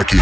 back it.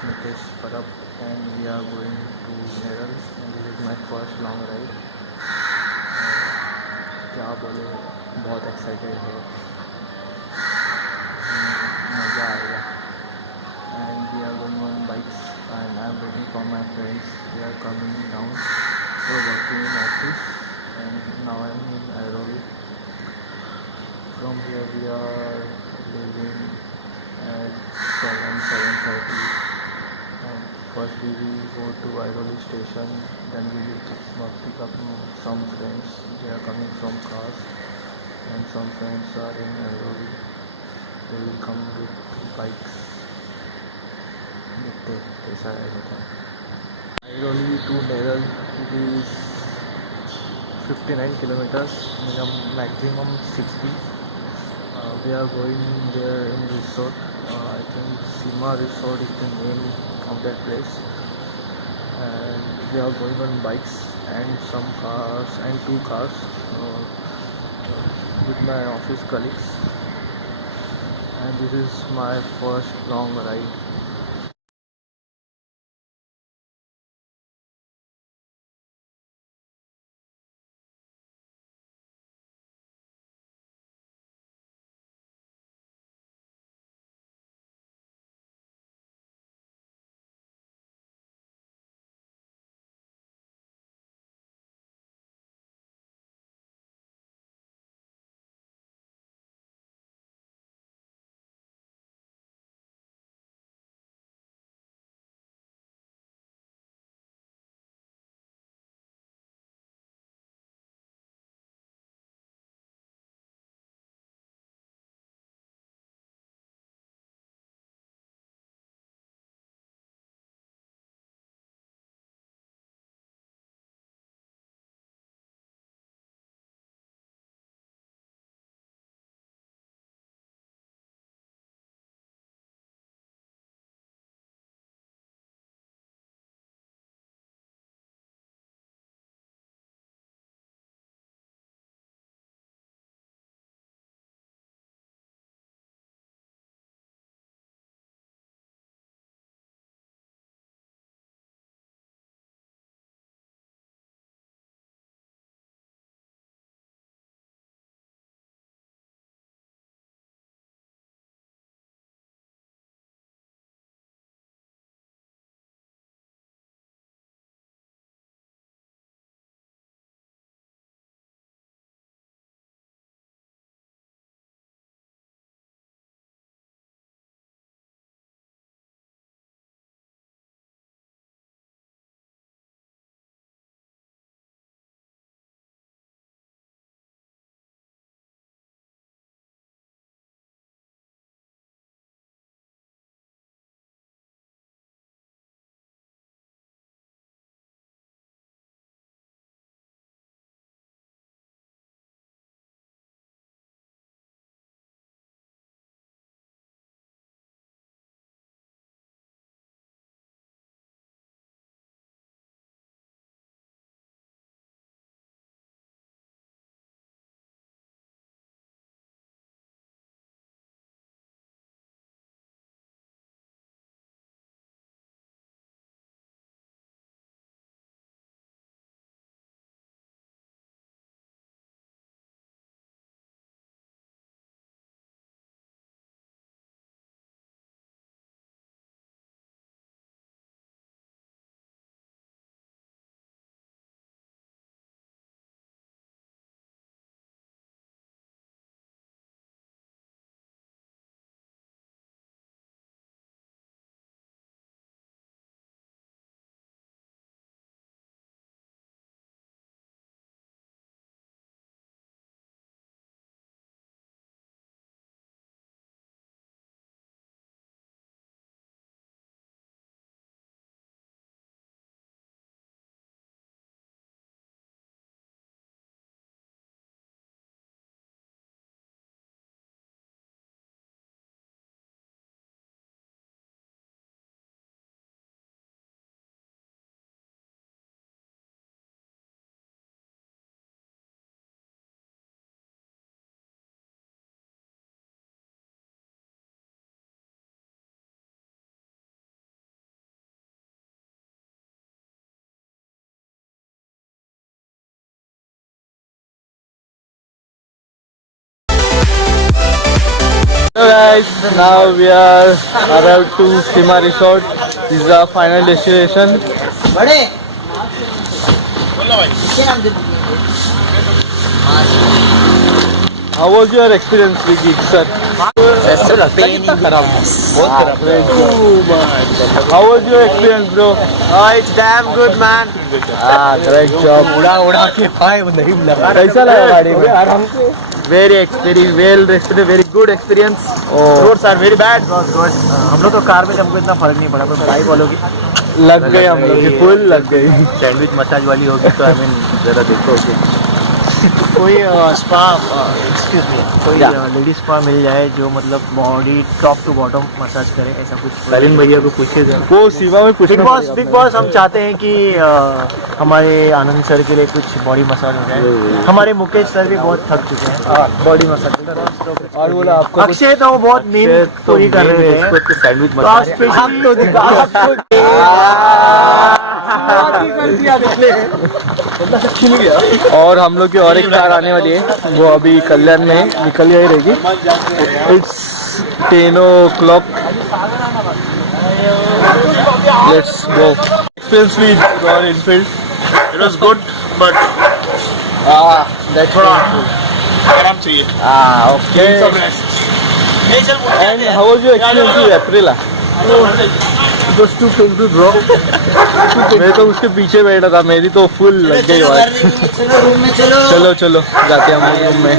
Mitesh Parab and we are going to Neral and this is my first long ride. क्या बोले, बहुत excited है, मज़ा आएगा. And we are going on bikes and I am waiting for my friends. They are coming down. They are working in office and now I am in Neral. From here we are leaving at 7:30. And first we will go to Airoli station, then we will pick up some friends. They are coming from cars and some friends are in Airoli. They will come with bikes. देखते कैसा रहेगा. Airoli to Neral, it is 59 kilometers, maximum 60. We are going there in resort. I think Sima Resort is the name of that place. And we are going on bikes and some cars and two cars with my office colleagues. And this is my first long ride. guys, now we are arrived to Sima Resort. This is our final destination. How was your experience with it, sir? ऐसा लगता है कितना खराब है, बहुत खराब है। How was your experience, bro? Oh, it's damn good, man. Great job. उड़ा उड़ा के भाई वो नहीं लगा। कैसा लगा गाड़ी में? Very experience, well rested, very good experience. Roads are very bad. हम लोग तो कार में थे, हमको इतना फर्क नहीं पड़ा, पर बाइक वालों की लग गई हम लोग की, फुल लग गई। सैंडविच मसाज वाली होगी तो आई मीन जरा देखो कोई स्पा एक्सक्यूज मी कोई लेडीज स्पा मिल जाए जो मतलब body top to bottom massage करे, ऐसा कुछ सलीम भैया को पूछिए जरा। वो सीमा में पूछना पड़ेगा। बिग बॉस हम चाहते हैं कि हमारे आनंद सर के लिए कुछ बॉडी मसाज हो जाए। हमारे मुकेश सर भी बहुत थक चुके हैं बॉडी मसाज। और बोला आपको अक्षय तो बहुत नींद पूरी कर रहे हैं, सैंडविच और हम लोग की और एक कार आने वाली है, वो अभी कल्याण में निकल ही रहेगी। It's 10 o'clock. Let's go. Experience with Royal Enfield. It was good, but That's थोड़ा आराम चाहिए। okay. Some rest. And how was your experience with Aprila? It was too painful, bro. मैं तो उसके पीछे बैठा था, मेरी तो फुल लग गई बात। चलो चलो जाते हैं हम रूम में।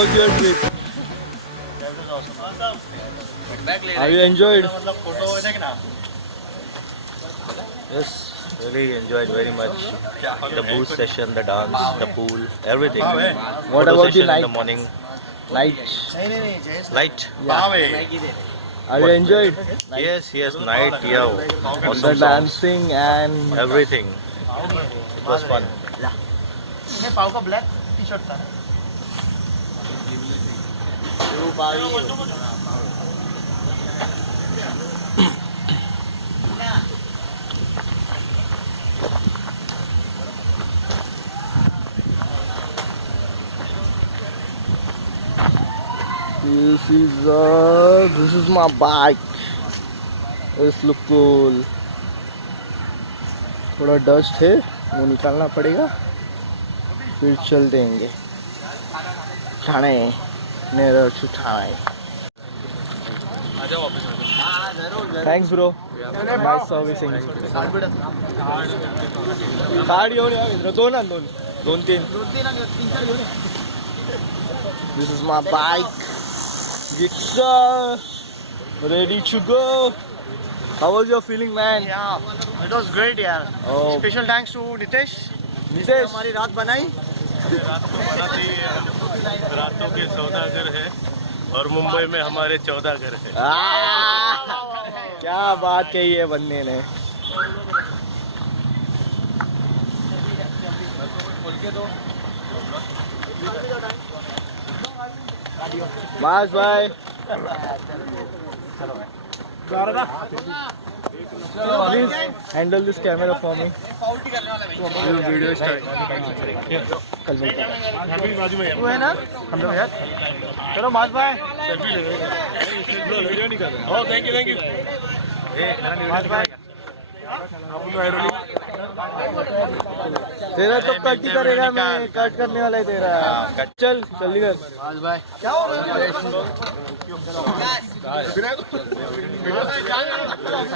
was your trip? That was awesome. Have you enjoyed? Yes, really enjoyed very much. The booth session, the dance, the pool, everything. What Photo about the session in night? the morning? Light? Light? Have you enjoyed? Yes, night, yeah. The Awesome songs. dancing and Everything. It was fun. This is my bike. This look cool. थोड़ा dust है, वो निकालना पड़ेगा, फिर चल देंगे Thane, Neral to Thane. Thanks bro, nice servicing. Card घेऊन या मित्र, दोन तीन. This is my bike. Jigsaw, ready to go. How was your feeling, man? Yeah, it was great यार. Oh. Special thanks to Mitesh. Mitesh, हमारी रात बनाई. रात को बनाती रातों के सौदागर है और मुंबई में हमारे 14 घर है. क्या बात कही है बंदे ने. मास भाई, please handle this camera for me. Video start. कल मिलते हैं. तू है ना? हम लोग यार. चलो मास भाई. वीडियो नहीं कर रहे. Oh, thank you. मास भाई. तेरा तो कट ही करेगा, मैं कट करने वाला है तेरा. चल जल्दी कर. मास भाई. क्या हो रहा है?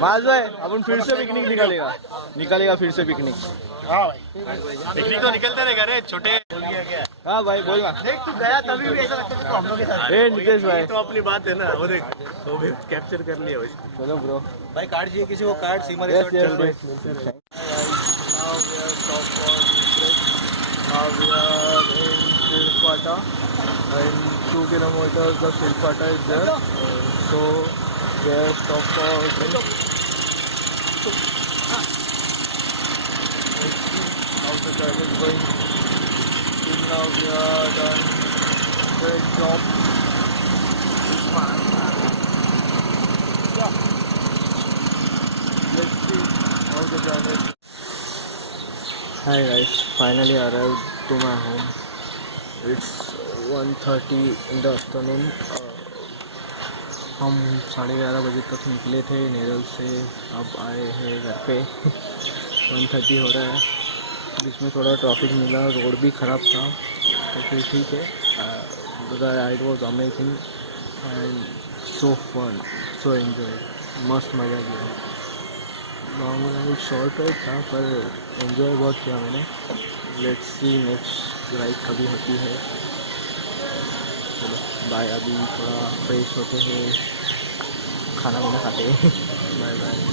मास भाई, अपन फिर से पिकनिक निकालेगा फिर से पिकनिक. हाँ भाई. पिकनिक तो निकलते रहेगा रे छोटे. हाँ भाई बोलना. देख तू गया तभी भी ऐसा लगता है हम लोग के साथ. ए नितेश भाई, तो अपनी बात है ना, वो देख तो भी कैप्चर कर लिया उसको. चलो ब्रो. भाई कार्ड चाहिए किसी को, कार्ड सीमा Yes, रिसोर्ट yes, चल भाई. yes. Now we are in Silpata. In 2 kilometers the Silpata is there. So we are stop for drink. Let's see how the journey is going. Till now we are done. Great job. Yeah. Let's see how the journey is. Hi guys, finally arrived to my home. It's 1:30 in the afternoon. हम 11:30 बजे तक निकले थे नेरल से, अब आए हैं घर पे. 1:30 हो रहा है. बीच में थोड़ा ट्रैफिक मिला, रोड भी ख़राब था, तो फिर ठीक है. The ride was amazing and so fun, so enjoy. मस्त मज़ा किया. लॉन्ग राइड शॉर्ट राइड था पर एंजॉय बहुत किया मैंने. लेट्स सी नेक्स्ट राइड कभी होती है. चलो बाय. अभी थोड़ा फ्रेश होते हैं, खाना वाना खाते हैं. Bye bye.